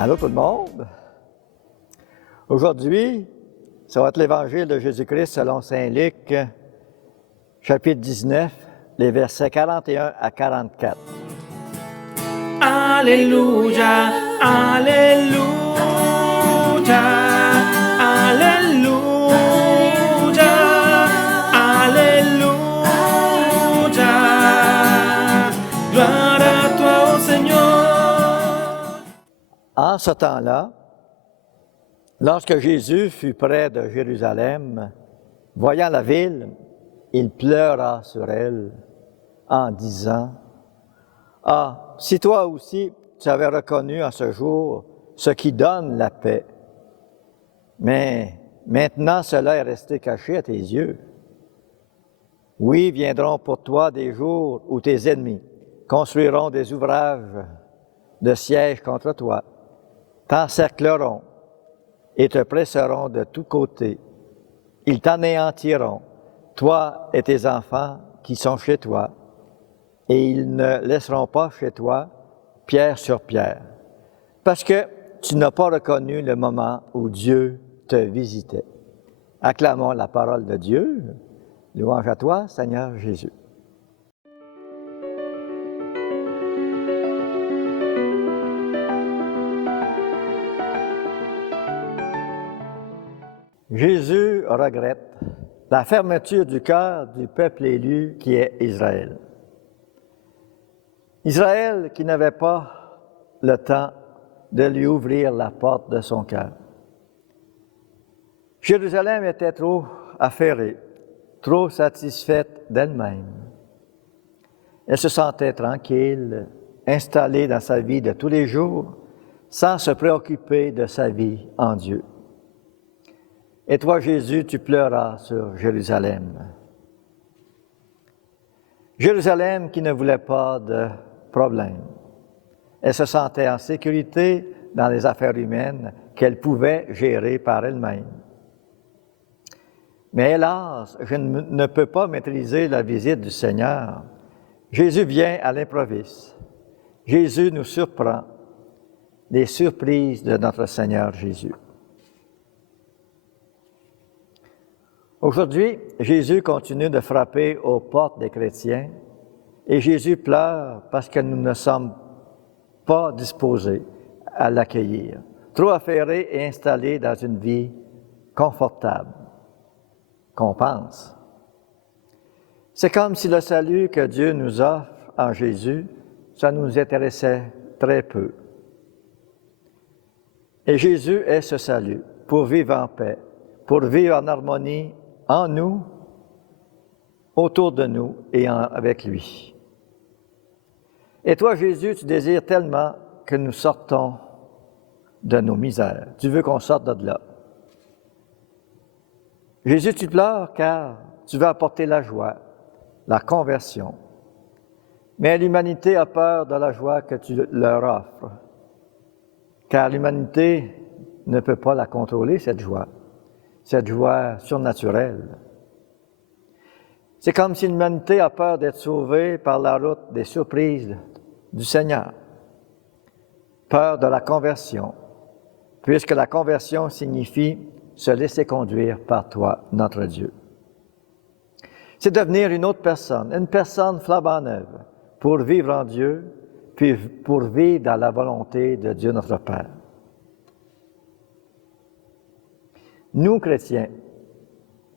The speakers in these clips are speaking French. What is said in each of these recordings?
Allô tout le monde? Aujourd'hui, ça va être l'Évangile de Jésus-Christ selon saint Luc, chapitre 19, les versets 41 à 44. Alléluia, Alléluia, Alléluia, Alléluia. Gloire à toi, ô Seigneur. En ce temps-là, lorsque Jésus fut près de Jérusalem, voyant la ville, il pleura sur elle en disant, « Ah, si toi aussi tu avais reconnu en ce jour ce qui donne la paix, mais maintenant cela est resté caché à tes yeux. Oui, viendront pour toi des jours où tes ennemis construiront des ouvrages de siège contre toi, t'encercleront et te presseront de tous côtés. Ils t'anéantiront, toi et tes enfants qui sont chez toi, et ils ne laisseront pas chez toi pierre sur pierre, parce que tu n'as pas reconnu le moment où Dieu te visitait. » Acclamons la parole de Dieu. Louange à toi, Seigneur Jésus. Jésus regrette la fermeture du cœur du peuple élu qui est Israël. Israël qui n'avait pas le temps de lui ouvrir la porte de son cœur. Jérusalem était trop affairée, trop satisfaite d'elle-même. Elle se sentait tranquille, installée dans sa vie de tous les jours, sans se préoccuper de sa vie en Dieu. Et toi, Jésus, tu pleuras sur Jérusalem. Jérusalem qui ne voulait pas de problème. Elle se sentait en sécurité dans les affaires humaines qu'elle pouvait gérer par elle-même. Mais hélas, je ne peux pas maîtriser la visite du Seigneur. Jésus vient à l'improviste. Jésus nous surprend. Les surprises de notre Seigneur Jésus. Aujourd'hui, Jésus continue de frapper aux portes des chrétiens et Jésus pleure parce que nous ne sommes pas disposés à l'accueillir, trop affairés et installés dans une vie confortable, qu'on pense. C'est comme si le salut que Dieu nous offre en Jésus, ça nous intéressait très peu. Et Jésus est ce salut pour vivre en paix, pour vivre en harmonie en nous, autour de nous et avec lui. Et toi, Jésus, tu désires tellement que nous sortons de nos misères. Tu veux qu'on sorte de là. Jésus, tu pleures car tu veux apporter la joie, la conversion. Mais l'humanité a peur de la joie que tu leur offres, car l'humanité ne peut pas la contrôler, cette joie surnaturelle. C'est comme si l'humanité a peur d'être sauvée par la route des surprises du Seigneur. Peur de la conversion, puisque la conversion signifie se laisser conduire par toi, notre Dieu. C'est devenir une autre personne, une personne flambant neuve, pour vivre en Dieu, puis pour vivre dans la volonté de Dieu notre Père. Nous, chrétiens,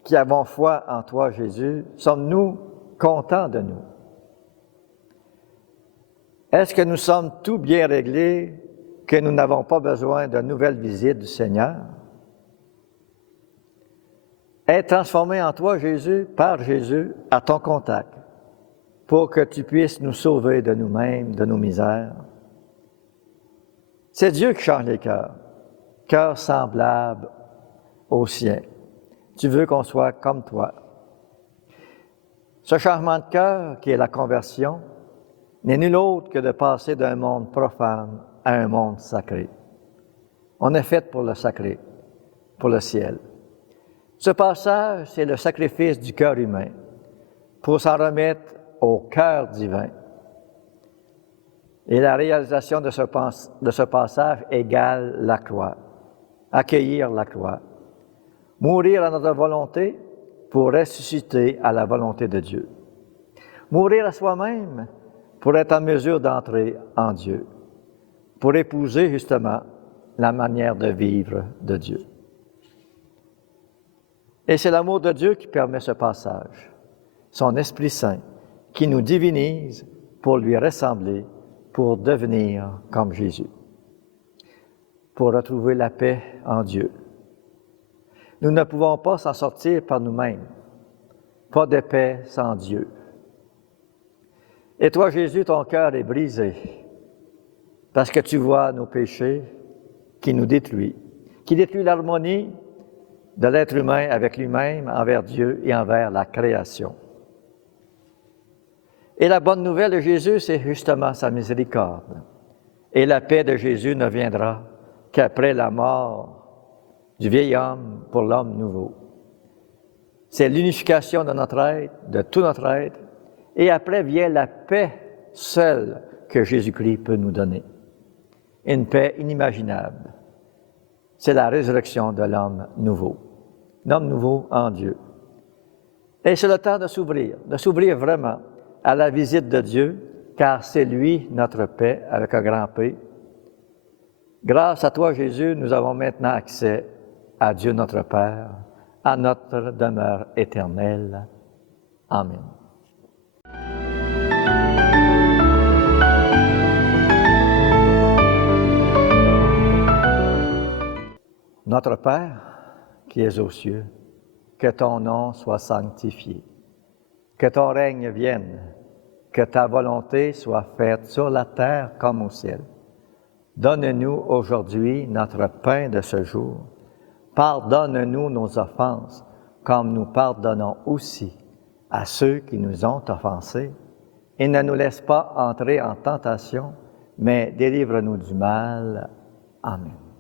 qui avons foi en toi, Jésus, sommes-nous contents de nous? Est-ce que nous sommes tout bien réglés, que nous n'avons pas besoin de nouvelles visites du Seigneur? Être transformé en toi, Jésus, par Jésus, à ton contact, pour que tu puisses nous sauver de nous-mêmes, de nos misères. C'est Dieu qui change les cœurs semblables au sien. Tu veux qu'on soit comme toi. Ce changement de cœur, qui est la conversion, n'est nul autre que de passer d'un monde profane à un monde sacré. On est fait pour le sacré, pour le ciel. Ce passage, c'est le sacrifice du cœur humain, pour s'en remettre au cœur divin. Et la réalisation de ce passage égale la croix, accueillir la croix, mourir à notre volonté pour ressusciter à la volonté de Dieu, mourir à soi-même pour être en mesure d'entrer en Dieu, pour épouser justement la manière de vivre de Dieu. Et c'est l'amour de Dieu qui permet ce passage, son Esprit Saint qui nous divinise pour lui ressembler, pour devenir comme Jésus, pour retrouver la paix en Dieu. Nous ne pouvons pas s'en sortir par nous-mêmes, pas de paix sans Dieu. Et toi, Jésus, ton cœur est brisé parce que tu vois nos péchés qui nous détruisent, qui détruit l'harmonie de l'être humain avec lui-même, envers Dieu et envers la création. Et la bonne nouvelle de Jésus, c'est justement sa miséricorde. Et la paix de Jésus ne viendra qu'après la mort du vieil homme pour l'homme nouveau. C'est l'unification de notre être, de tout notre être, et après vient la paix seule que Jésus-Christ peut nous donner. Une paix inimaginable. C'est la résurrection de l'homme nouveau en Dieu. Et c'est le temps de s'ouvrir vraiment à la visite de Dieu, car c'est lui notre paix avec un grand P. Grâce à toi, Jésus, nous avons maintenant accès à Dieu notre Père, à notre demeure éternelle. Amen. Notre Père, qui es aux cieux, que ton nom soit sanctifié, que ton règne vienne, que ta volonté soit faite sur la terre comme au ciel. Donne-nous aujourd'hui notre pain de ce jour. Pardonne-nous nos offenses, comme nous pardonnons aussi à ceux qui nous ont offensés. Et ne nous laisse pas entrer en tentation, mais délivre-nous du mal. Amen.